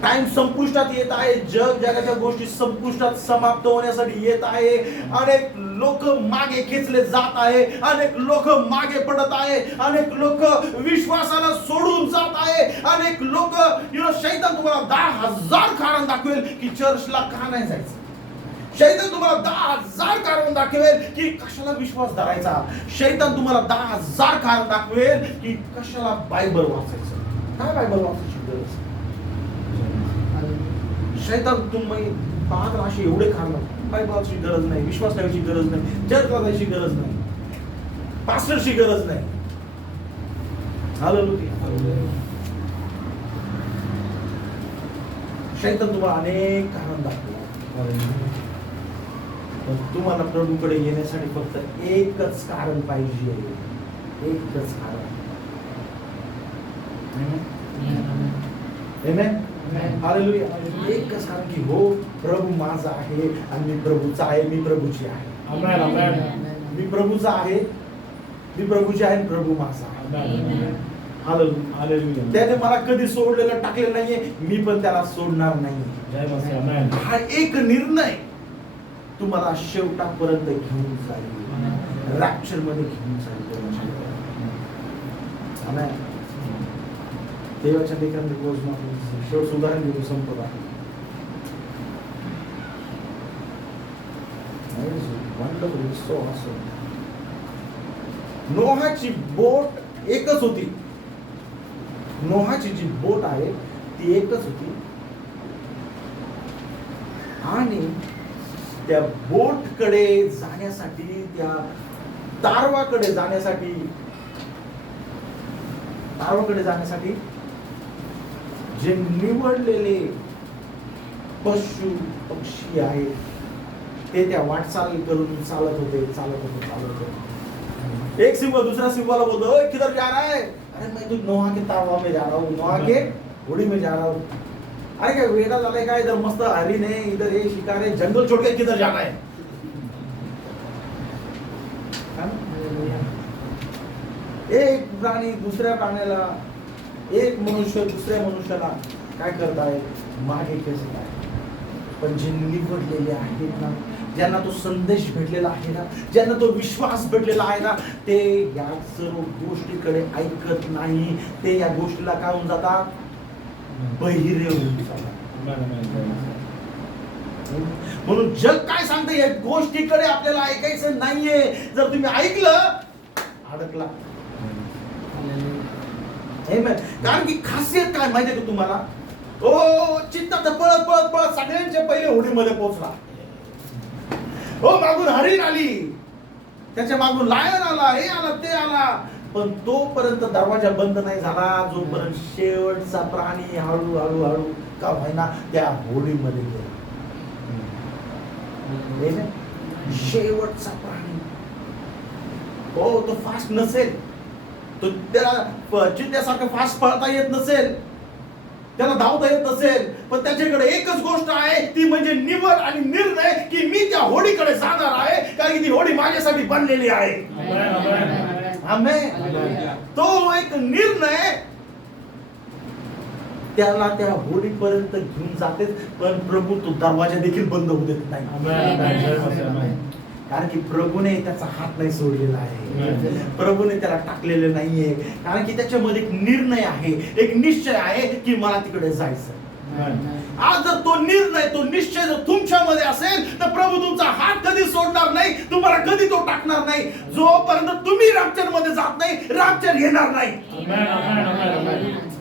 टाइम संपुष्टात येत आहे. जगाच्या गोष्टी संपुष्टात समाप्त होण्यासाठी येत आहे. अनेक लोक मागे खेचले जात आहे, अनेक लोक मागे पडत आहे, अनेक लोक विश्वासाला सोडून जात आहे, अनेक लोक शैतान तुम्हाला 10,000 कारण दाखवेल की चर्चला का नाही जायचं. शैतान तुम्हाला 10,000 कारण दाखवेल की कशाला विश्वास धरायचा. शैतान तुम्हाला 10,000 कारण दाखवेल की कशाला बायबल वाचायचं. काय बायबल वाचायची गरज. शैतान तुम्ही पाहत अशी एवढे कारण, बायबलची गरज नाही, विश्वास ठेवायची गरज नाही, चर्चला जायची गरज नाही, पास्टरची गरज नाही. हालेलुया. शैतान तुम्हाला अनेक कारण दाखवेल, पण तुम्हाला प्रभूकडे येण्यासाठी फक्त एकच कारण पाहिजे, एकच कारण. आमेन. हालेलुया. एकच कारण की हो, प्रभू माझा आहे आणि मी प्रभूचा आहे, मी प्रभूची आहे. मी प्रभूचा आहे, मी प्रभूची आहे, प्रभू माझा आहे. हालेलुया. त्याने मला कधी सोडलेलं टाकलेलं नाहीये, मी पण त्याला सोडणार नाही. हा एक निर्णय तुम्हाला शेवटापर्यंत घेऊन जाईल, रॅप्चर मध्ये घेऊन जाईल. देवाच्या लेकरांना शेवट उदाहरण देऊन संपत आहे. नोहाची बोट एकच होती. नोहाची जी बोट आहे ती एकच होती, आणि त्या बोटकडे जाण्यासाठी, त्या तारवाकडे जाण्यासाठी जे निवडलेले पशु पक्षी आहेत ते त्या वाटचाल करून चालत होते. एक सिंह दूसरा सिंहाला बोलतो, ओए किधर जा रहा है. अरे मैं तो नोहा के तारवा में जा रहा हूँ, नोहा के होड़ी में जा रहा हूँ. अरे क्या वेड़ा झालाय का, इधर मस्त हरिण है, इधर ये शिकार है, जंगल छोड़ के किधर जाना है. एक प्राणी दुसऱ्या प्राण्याला, एक मनुष्य दुसऱ्या मनुष्याला काय करताय, मागे खेचत आहे. पण जे निवडलेले आहेत ना, ज्यांना तो संदेश भेटलेला आहे ना, ज्यांना तो विश्वास भेटलेला आहे ना, ते या सर्व गोष्टीकडे ऐकत नाही. ते या गोष्टीला काय होऊन जातात, बहिरे होऊन जातात. म्हणून जग काय सांगते, या गोष्टीकडे आपल्याला ऐकायचं नाहीये. जर तुम्ही ऐकलं, अडकला. Amen. कारण की खासियत काय माहितीये का तुम्हाला? ओ चित्तात पळत पळत पळत सगळ्यांच्या पहिले होडीमध्ये पोहोचला. हो मागून हरिण आली, त्याच्या मागून लायन आला, हे आला ते आला, पण तोपर्यंत दरवाजा बंद नाही झाला जोपर्यंत शेवटचा प्राणी हळू हळू हळू का होईना त्या होडीमध्ये गेला. शेवटचा प्राणी. हो तो फास्ट नसेल, तो त्याला चित्त्यासारखं फास्ट पळता येत नसेल, त्याला धावता येत नसेल, पण त्याच्याकडे एकच गोष्ट आहे, ती म्हणजे निवड आणि निर्णय की मी त्या होडीकडे जाणार आहे, कारण की ती होडी माझ्यासाठी बनलेली आहे. आमेन. तो एक निर्णय त्याला त्या होडीपर्यंत घेऊन जाते, पण प्रभू तो दरवाजा देखील बंद होऊ देत नाही. कारण की प्रभूने त्याचा हात नाही सोडलेला आहे, प्रभूने त्याला टाकलेलं नाहीये, कारण की त्याच्यामध्ये एक निर्णय आहे, एक निश्चय आहे की मला तिकडे जायचं. आज जर तो निर्णय, तो निश्चय जर तुमच्यामध्ये असेल तर प्रभू तुमचा हात कधी सोडणार नाही, तुम्हाला कधी तो टाकणार नाही. जोपर्यंत तुम्ही रॅप्चर मध्ये जात नाही, रॅप्चर येणार नाही.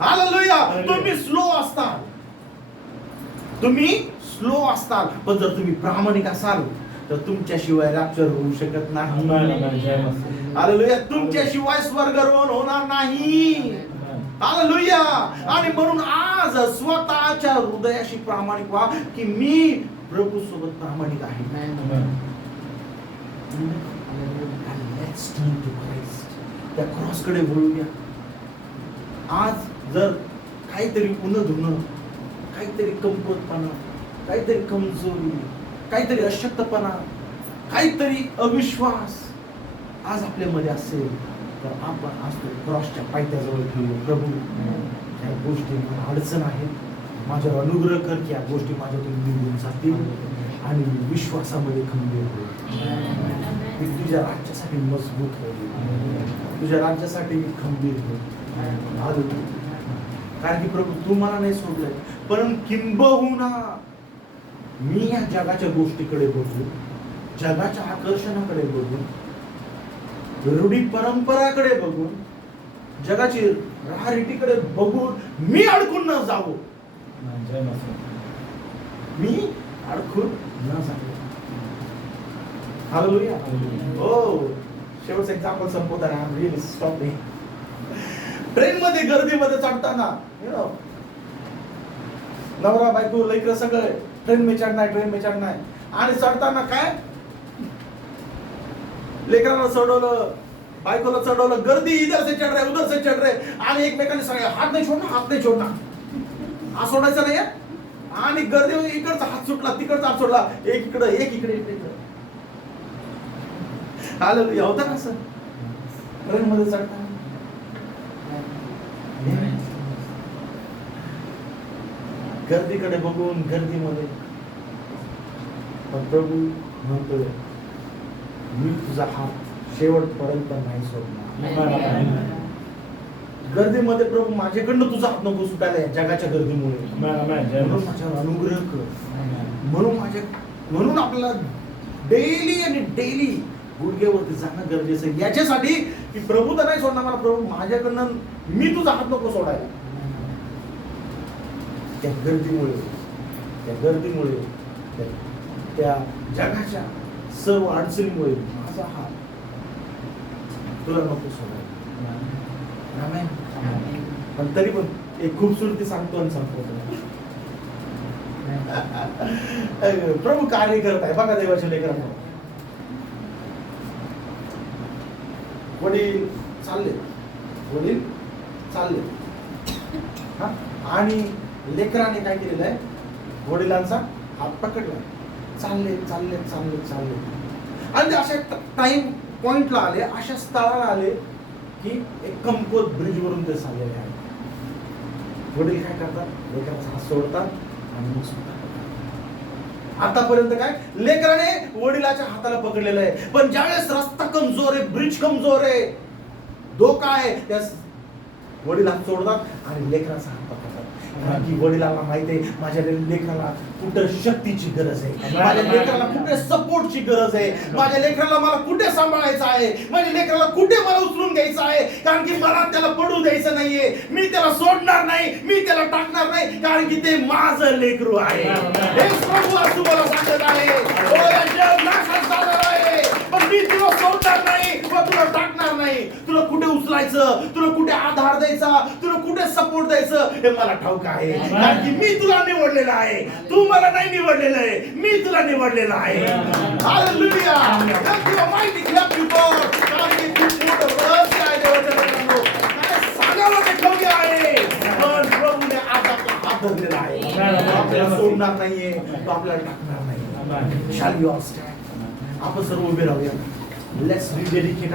हालेलुया. तुम्ही स्लो असताल, तुम्ही स्लो असताल, पण जर तुम्ही प्रामाणिक असाल तर तुमच्याशिवाय रॅप्चर होऊ शकत नाही. हालेलुया. तुमच्याशिवाय स्वर्गारोहण होणार नाही. हालेलुया. आणि म्हणून आज स्वतःच्या हृदयाशी प्रामाणिक व्हा की मी प्रभू सोबत प्रामाणिक आहे. त्या क्रॉस कडे वळूया. आज जर काहीतरी उन्हं, काहीतरी कमकुवतपणा, काहीतरी कमजोरी, काहीतरी अशक्तपणा, काहीतरी अविश्वास आज आपल्यामध्ये असेल तर आपण आज क्रॉसच्या पायथ्याजवळ ठेवू. प्रभू या गोष्टी मला अडचण आहे, माझ्यावर अनुग्रह कर की या गोष्टी माझ्यातून निघून जातील आणि मी विश्वासामध्ये खंबीर होईल. मी तुझ्या राज्यासाठी मजबूत होईल, तुझ्या राज्यासाठी मी खंबीर होईल. कारण की प्रभू तू मला नाही सोडलंय, पण किंबहुना मी या जगाच्या गोष्टीकडे बघून, जगाच्या आकर्षणाकडे बघून, रूढी परंपराकडे बघून, जगाची राहरीतीकडे बघून मी अडकून न जावं. मी अडकून न जावं. हालेलुया. हो शेवटचं एक्झाम्पल संपवताना I am really stopping. Train मध्ये गर्दीमध्ये चढताना नवरा बायको लेकरं सगळे ट्रेन में चढना है आणि चढताना काय लेकराला चढवलं, बायकोला चढवलं, गर्दी इधर से चढ रहे उधर से चढ रहे आणि एकमेकांनी सांगितलं हात नाही छोडणार, हात सोडायचा नाही. आणि गर्दी इकडचा हात सुटला, तिकडचा हात सोडला, एक इकडे एक इकडे. हालेलुया. होतं ना सर ट्रेन मध्ये चढताना. गर्दीकडे बघून गर्दीमध्ये, पण प्रभू म्हणतोय मी तुझा हात शेवटपर्यंत नाही सोडणार. गर्दीमध्ये प्रभू माझ्याकडनं तुझा हात नको सुटायला जगाच्या गर्दीमुळे. म्हणून माझ्यावर अनुग्रह कर. म्हणून आपल्याला डेली आणि डेली गुडघ्यावरती जाणं गरजेचं आहे, याच्यासाठी की प्रभू तर नाही सोडणार मला, प्रभू माझ्याकडनं मी तुझा हात नको सोडायला. त्या गर्दीमुळे त्या जगाच्या सर्व अडचणीमुळे माझा हात तुला नको सोडायला. आमेन. पण तरी पण एक खूबसूरती सांगतो आणि संपवतो. प्रभू कार्य करत आहे बघा देवाच्या लेकरांना. वडील चालले हा, आणि लेकराने काय केलेलं आहे, वडिलांचा हात पकडला, चालले आणि ते अशा टाइम पॉइंटला आले, अशा स्थळाला आले की एक कमकुवत ब्रिज वरून ते चाललेले आहे. वडील काय करतात, लेकराचा हात सोडतात आणि मग सुटतात. आतापर्यंत काय लेकराने वडिलाच्या हाताला पकडलेलं आहे, पण ज्यावेळेस रस्ता कमजोर आहे, ब्रिज कमजोर आहे, धोका आहे, त्या वडील हात सोडतात आणि लेकराचा हात पकडतात. कारण की वडिलांना माहिती आहे माझ्या लेकराला कुठं शक्तीची गरज आहे, माझ्या लेकराला कुठे सपोर्टची गरज आहे, माझ्या लेकराला मला कुठे सांभाळायचं आहे, माझ्या लेकराला कुठे मला उचलून घ्यायचं आहे. कारण की मला त्याला पडू द्यायचं नाहीये, मी त्याला सोडणार नाही, मी त्याला टाकणार नाही, कारण की ते माझं लेकरू आहे. हे प्रभू आज तुम्हाला सांगत आहे, हो या जग नाशात जाणार आहे, पण मी तुला सोडणार नाही व तुला टाकणार नाही. तुला कुठे उचलायचं, तुला कुठे आधार द्यायचा, तुला कुठे सपोर्ट द्यायचं हे मला ठाऊक आहे. कारण की मी तुला निवडलेलं आहे, तू मला नाही निवडलेलं आहे, मी तुला निवडलेलं आहे. हालेलुया. देवा माहिती घ्या people. कारण की खूप मोठं रहस्य आहे देवाच्या लेकरांनो. काय सांगायला ते ठेवले आहे, पण प्रभूने आज आपला हात धरलेला आहे. तो आपल्याला सोडणार नाहीये, तो आपल्याला टाकणार नाही. Shall we all stand? आपण सर्व उभे राहूया. Let's rededicate